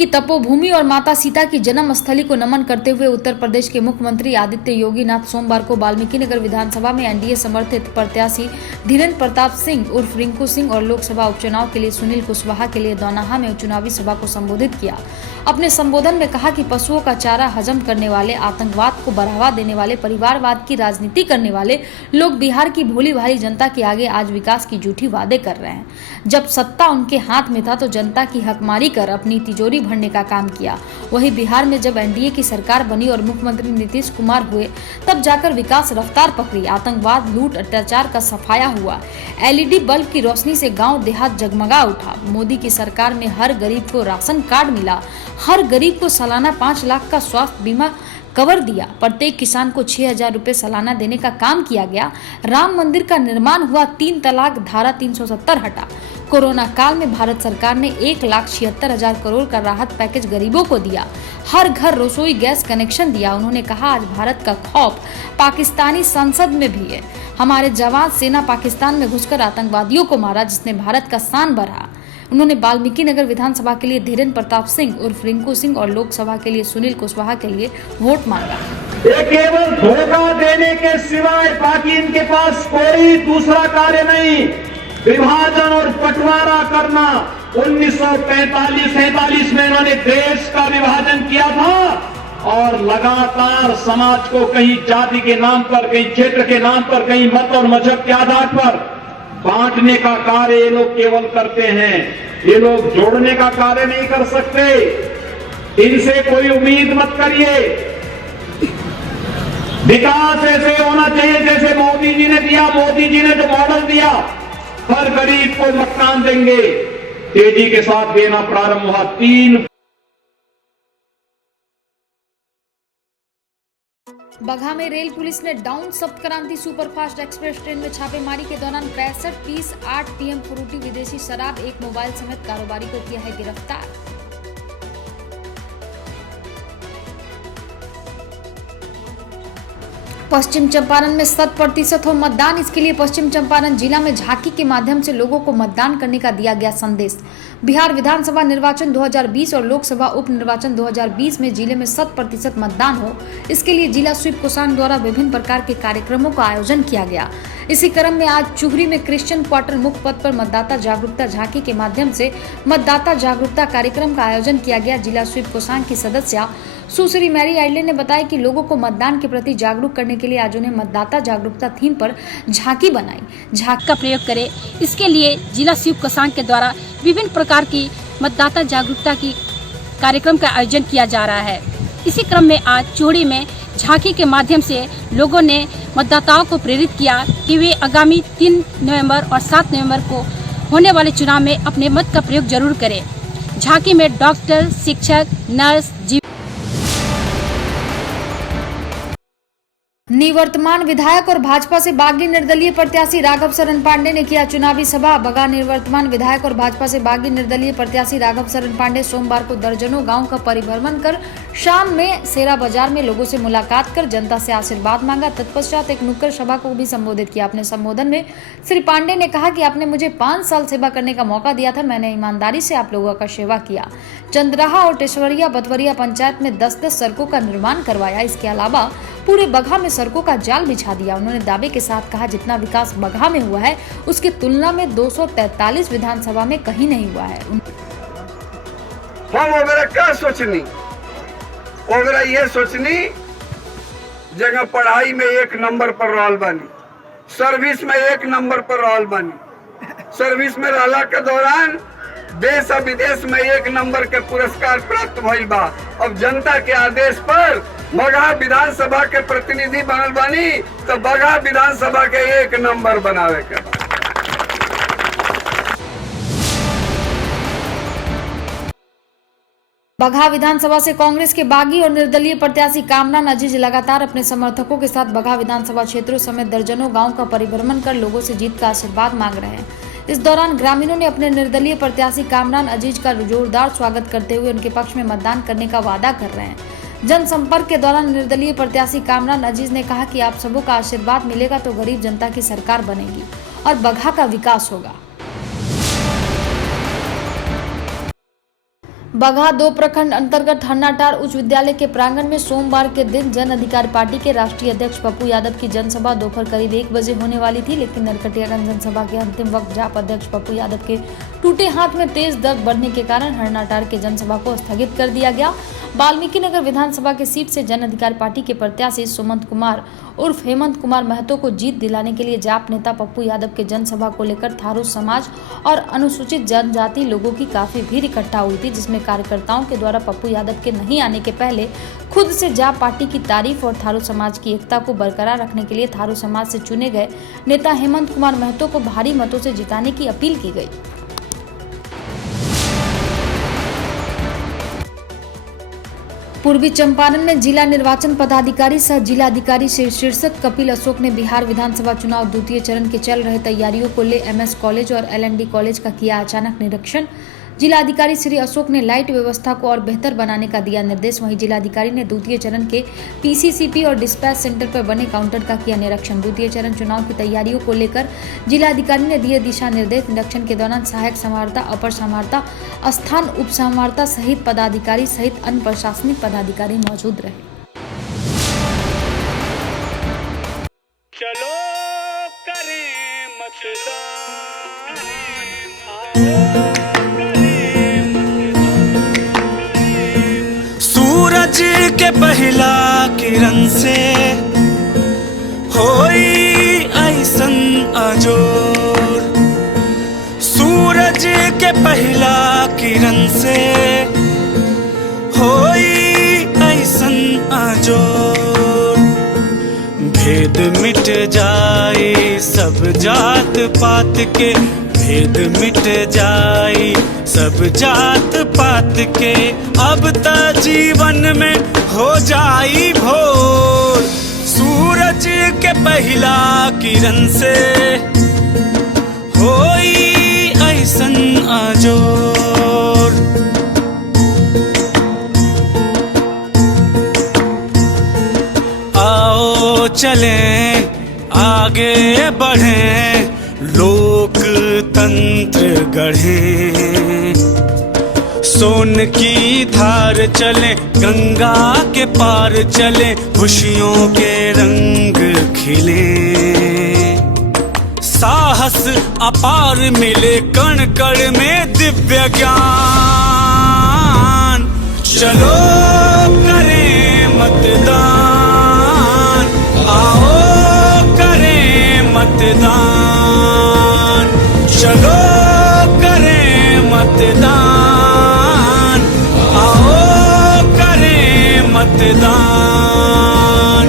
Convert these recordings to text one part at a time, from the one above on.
की तपोभूमि और माता सीता की जन्म स्थली को नमन करते हुए उत्तर प्रदेश के मुख्यमंत्री आदित्य योगीनाथ सोमवार को वाल्मीकिनगर विधानसभा में एनडीए समर्थित प्रत्याशी धीरेन्द्र प्रताप सिंह उर्फ रिंकू सिंह और लोकसभा उपचुनाव के लिए सुनील कुशवाहा के लिए दोनाहा में चुनावी सभा को संबोधित किया। अपने संबोधन में कहा कि पशुओं का चारा हजम करने वाले, आतंकवाद को बढ़ावा देने वाले, परिवारवाद की राजनीति करने वाले लोग बिहार की भोली भाली जनता के आगे आज विकास की झूठी वादे कर रहे हैं। जब सत्ता उनके हाथ में था तो जनता की हकमारी कर अपनी तिजोरी भरने का काम किया। वहीं बिहार में जब एनडीए की सरकार बनी और मुख्यमंत्री नीतीश कुमार हुए तब जाकर विकास रफ्तार पकड़ी। आतंकवाद, लूट, अत्याचार का सफाया हुआ। एलईडी बल्ब की रोशनी से गांव देहात जगमगा उठा। मोदी की सरकार में हर गरीब को राशन कार्ड मिला। हर गरीब को सालाना 5 लाख का स्वास्थ्य बीमा कवर दिया। प्रत्येक किसान को 6,000 रुपए सालाना देने का काम किया गया। राम मंदिर का निर्माण हुआ। 3 तलाक धारा 370 हटा। कोरोना काल में भारत सरकार ने 1,76,000 करोड़ का राहत पैकेज गरीबों को दिया। हर घर रसोई गैस कनेक्शन दिया। उन्होंने कहा आज भारत का खौफ पाकिस्तानी संसद में भी है। हमारे जवान सेना पाकिस्तान में घुसकर आतंकवादियों को मारा, जिसने भारत का शान बढ़ा। उन्होंने वाल्मीकिनगर विधानसभा के लिए धीरेन्द्र प्रताप सिंह उर्फ रिंकू सिंह और लोकसभा के लिए सुनील कुशवाहा के लिए वोट मांगा। ये केवल धोखा देने के सिवाय बाकी इनके पास कोई दूसरा कार्य नहीं। विभाजन और बंटवारा करना 1945-47 में इन्होंने देश का विभाजन किया था और लगातार समाज को कहीं जाति के नाम पर, कहीं क्षेत्र के नाम पर, कहीं मत और मजहब के आधार पर बांटने का कार्य ये लोग केवल करते हैं। ये लोग जोड़ने का कार्य नहीं कर सकते। इनसे कोई उम्मीद मत करिए। विकास ऐसे होना चाहिए जैसे मोदी जी ने दिया। मोदी जी ने जो मॉडल दिया, हर गरीब को मकान देंगे, तेजी के साथ देना प्रारंभ हुआ। 3 बगहा में रेल पुलिस ने डाउन सप्त क्रांति सुपरफास्ट एक्सप्रेस ट्रेन में छापेमारी के दौरान 65 पीस 8 PM फ्रूटी विदेशी शराब, एक मोबाइल समेत कारोबारी को किया है गिरफ्तार। पश्चिम चंपारण में 100% हो मतदान, इसके लिए पश्चिम चंपारण जिला में झांकी के माध्यम से लोगों को मतदान करने का दिया गया संदेश। बिहार विधानसभा निर्वाचन 2020 और लोकसभा उप निर्वाचन 2020 में जिले में 100% मतदान हो, इसके लिए जिला स्वीप कोषांग द्वारा विभिन्न प्रकार के कार्यक्रमों का आयोजन किया गया। इसी क्रम में आज चुहरी में क्रिश्चियन क्वार्टर मुख्य पथ पर मतदाता जागरूकता झांकी के माध्यम से मतदाता जागरूकता कार्यक्रम का आयोजन किया गया। जिला स्वीप कोषांग की सदस्य सुश्री मैरी आइडले ने बताया कि लोगों को मतदान के प्रति जागरूक करने के लिए आज उन्हें मतदाता जागरूकता थीम पर झांकी बनाई। झांकी का प्रयोग करें, इसके लिए जिला स्वीप कोषांग के द्वारा विभिन्न प्रकार की मतदाता जागरूकता की कार्यक्रम का आयोजन किया जा रहा है। इसी क्रम में आज चूड़ी में झांकी के माध्यम से लोगों ने मतदाताओं को प्रेरित किया कि वे आगामी 3 नवंबर और 7 नवंबर को होने वाले चुनाव में अपने मत का प्रयोग जरूर करें। झांकी में डॉक्टर, शिक्षक, नर्स, निवर्तमान विधायक और भाजपा से बागी निर्दलीय प्रत्याशी राघव शरण पांडे ने किया चुनावी सभा। बगहा निवर्तमान विधायक और भाजपा से बागी निर्दलीय प्रत्याशी राघव शरण पांडे सोमवार को दर्जनों गांव का परिभ्रमण कर शाम में सेरा बाजार में लोगों से मुलाकात कर जनता से आशीर्वाद मांगा। तत्पश्चात एक नुक्कड़ सभा को भी संबोधित किया। अपने संबोधन में श्री पांडे ने कहा कि आपने मुझे 5 साल सेवा करने का मौका दिया था। मैंने ईमानदारी से आप लोगों का सेवा किया। चंद्राहा और टेसवरिया बतवरिया पंचायत में 10-10 सड़कों का निर्माण करवाया। इसके अलावा पूरे बगहा में सड़कों का जाल बिछा दिया। उन्होंने दावे के साथ कहा जितना विकास बगहा में हुआ है उसकी तुलना में 243 विधानसभा में कहीं नहीं हुआ है। हम वगैरह क्या सोचनी, वगैरह ये सोचनी जगह पढ़ाई में 1 नंबर पर रहल बानी, सर्विस में 1 नंबर पर रहल बानी, सर्विस में रहला के दौरान देश और विदेश में 1 नंबर के पुरस्कार प्राप्त भइल बा। अब जनता के आदेश पर बगहा विधानसभा के प्रतिनिधि बनल बानी तो बगहा विधानसभा के 1 नंबर बनावे के। बगहा विधानसभा से कांग्रेस के बागी और निर्दलीय प्रत्याशी कामरान अजीज लगातार अपने समर्थकों के साथ बगहा विधानसभा क्षेत्रों समेत दर्जनों गांव का परिभ्रमण कर लोगों से जीत का आशीर्वाद मांग रहे हैं। इस दौरान ग्रामीणों ने अपने निर्दलीय प्रत्याशी कामरान अजीज का जोरदार स्वागत करते हुए उनके पक्ष में मतदान करने का वादा कर रहे हैं। जनसंपर्क के दौरान निर्दलीय प्रत्याशी कामरान अजीज ने कहा कि आप सबों का आशीर्वाद मिलेगा तो गरीब जनता की सरकार बनेगी और बगहा का विकास होगा। बगहा 2 प्रखंड अंतर्गत हन्नाटार उच्च विद्यालय के प्रांगण में सोमवार के दिन जन अधिकार पार्टी के राष्ट्रीय अध्यक्ष पप्पू यादव की जनसभा दोपहर करीब 1 बजे होने वाली थी, लेकिन नरकटियागंज जनसभा के अंतिम वक्त जाप अध्यक्ष पप्पू यादव के टूटे हाथ में तेज दर्द बढ़ने के कारण हन्नाटार के जनसभा को स्थगित कर दिया गया। वाल्मीकि नगर विधानसभा के सीट से जन अधिकार पार्टी के प्रत्याशी सुमंत कुमार उर्फ हेमंत कुमार महतो को जीत दिलाने के लिए जाप नेता पप्पू यादव के जनसभा को लेकर थारू समाज और अनुसूचित जनजाति लोगों की काफी भीड़ इकट्ठा हुई थी, जिसमें कार्यकर्ताओं के द्वारा पप्पू यादव के नहीं आने के पहले खुद से जाप पार्टी की तारीफ और थारू समाज की एकता को बरकरार रखने के लिए थारू समाज से चुने गए नेता हेमंत कुमार महतो को भारी मतों से जिताने की अपील की गई। पूर्वी चंपारण में जिला निर्वाचन पदाधिकारी सह जिलाधिकारी से शीर्षक कपिल अशोक ने बिहार विधानसभा चुनाव द्वितीय चरण के चल रहे तैयारियों को ले एमएस कॉलेज और एलएनडी कॉलेज का किया अचानक निरीक्षण। जिलाधिकारी श्री अशोक ने लाइट व्यवस्था को और बेहतर बनाने का दिया निर्देश। वहीं जिलाधिकारी ने द्वितीय चरण के पीसीसीपी और डिस्पैच सेंटर पर बने काउंटर का किया निरीक्षण। द्वितीय चरण चुनाव की तैयारियों को लेकर जिलाधिकारी ने दिए दिशा निर्देश। निरीक्षण के दौरान सहायक समाहर्ता, अपर समाहर्ता, स्थान उप समाहर्ता सहित पदाधिकारी सहित अन्य प्रशासनिक पदाधिकारी मौजूद रहे। चलो करें मतदान, सूरज के पहला किरण से होई ऐसन अजोर, सूरज के पहला किरण से होई ऐसन अजोर, भेद मिट जाए सब जात पात के, भेद मिट जाए सब जात पात के, अब त जीवन में हो जाई भोर, सूरज के पहला किरण से होई ऐसन अजोर। आओ चलें आगे बढ़ें, लोकतंत्र गढ़ें, सोन की धार चले, गंगा के पार चले, खुशियों के रंग खिले, साहस अपार मिले, कण कण में दिव्य ज्ञान, चलो करें मतदान, आओ करें मतदान, चलो करें मतदान, आओ करें मतदान।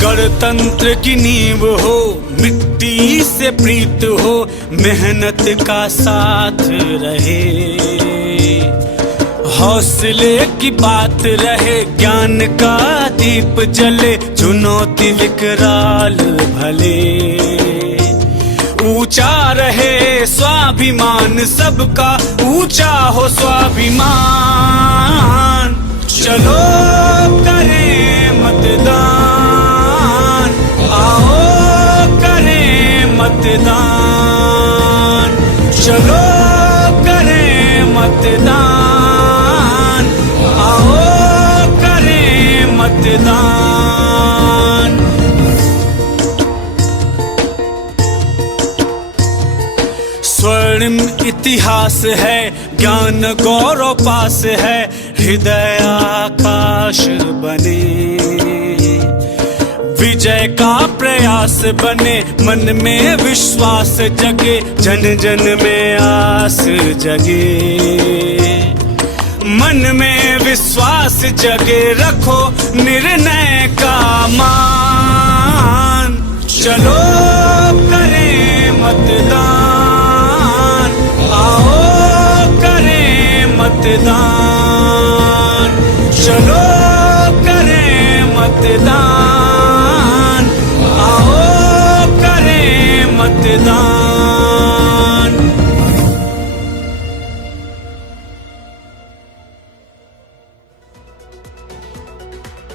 गणतंत्र की नींव हो, मिट्टी से प्रीत हो, मेहनत का साथ रहे, हौसले की बात रहे, ज्ञान का दीप जले, चुनौती विकराल भले, ऊंचा रहे स्वाभिमान सबका, ऊंचा हो स्वाभिमान, चलो करें मतदान, आओ करें मतदान, चलो करें मतदान, आओ करें मतदान। स्वर्णिम इतिहास है, ज्ञान गौरव पास है, हृदय आकाश बने, विजय का प्रयास बने, मन में विश्वास जगे, जन जन में आस जगे, मन में विश्वास जगे, रखो निर्णय का मान, चलो करें मतदान,